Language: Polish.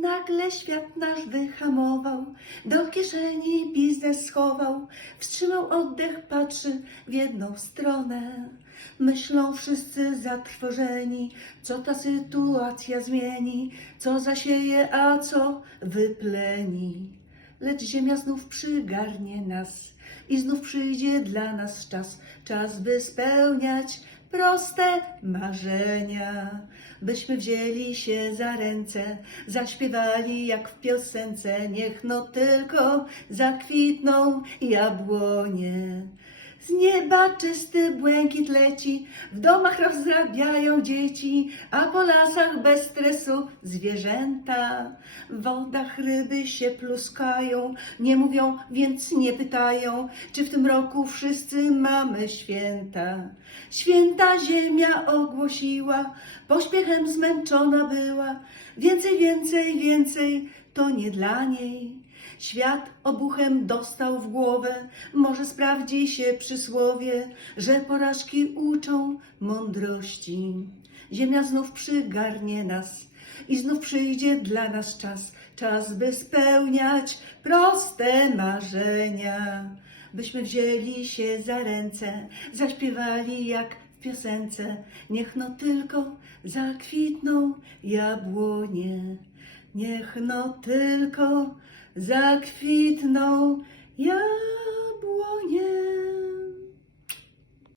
Nagle świat nasz wyhamował, do kieszeni biznes schował, wstrzymał oddech, patrzy w jedną stronę. Myślą wszyscy zatrwożeni, co ta sytuacja zmieni, co zasieje, a co wypleni. Lecz ziemia znów przygarnie nas i znów przyjdzie dla nas czas, czas by spełniać proste marzenia. Byśmy wzięli się za ręce, zaśpiewali jak w piosence, niech no tylko zakwitną jabłonie. Z nieba czysty błękit leci, w domach rozrabiają dzieci, a po lasach bez stresu zwierzęta. W wodach ryby się pluskają, nie mówią, więc nie pytają, czy w tym roku wszyscy mamy święta. Święta ziemia ogłosiła, pośpiechem zmęczona była, więcej, więcej, więcej, to nie dla niej. Świat obuchem dostał w głowę, może sprawdzi się przysłowie, że porażki uczą mądrości. Ziemia znów przygarnie nas i znów przyjdzie dla nas czas, czas by spełniać proste marzenia. Byśmy wzięli się za ręce, zaśpiewali jak w piosence, niech no tylko zakwitną jabłonie. Niech no tylko zakwitną jabłonie.